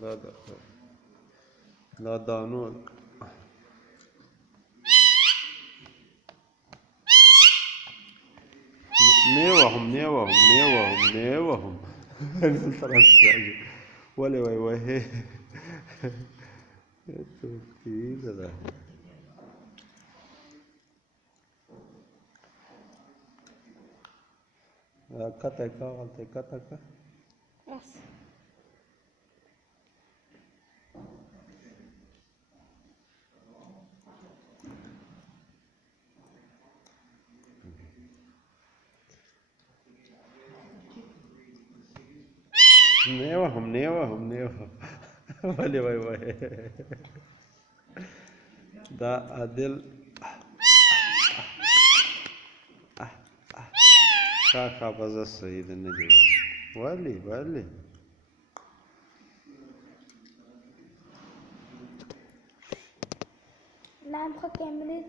لا لا لا دانوك نيوهم ولا وي وي كذا كتك غلطي كتك بس نيوهم ولا وي وي ده adil كاكا بز السيد النبي ولي لا مخك يعمل ايه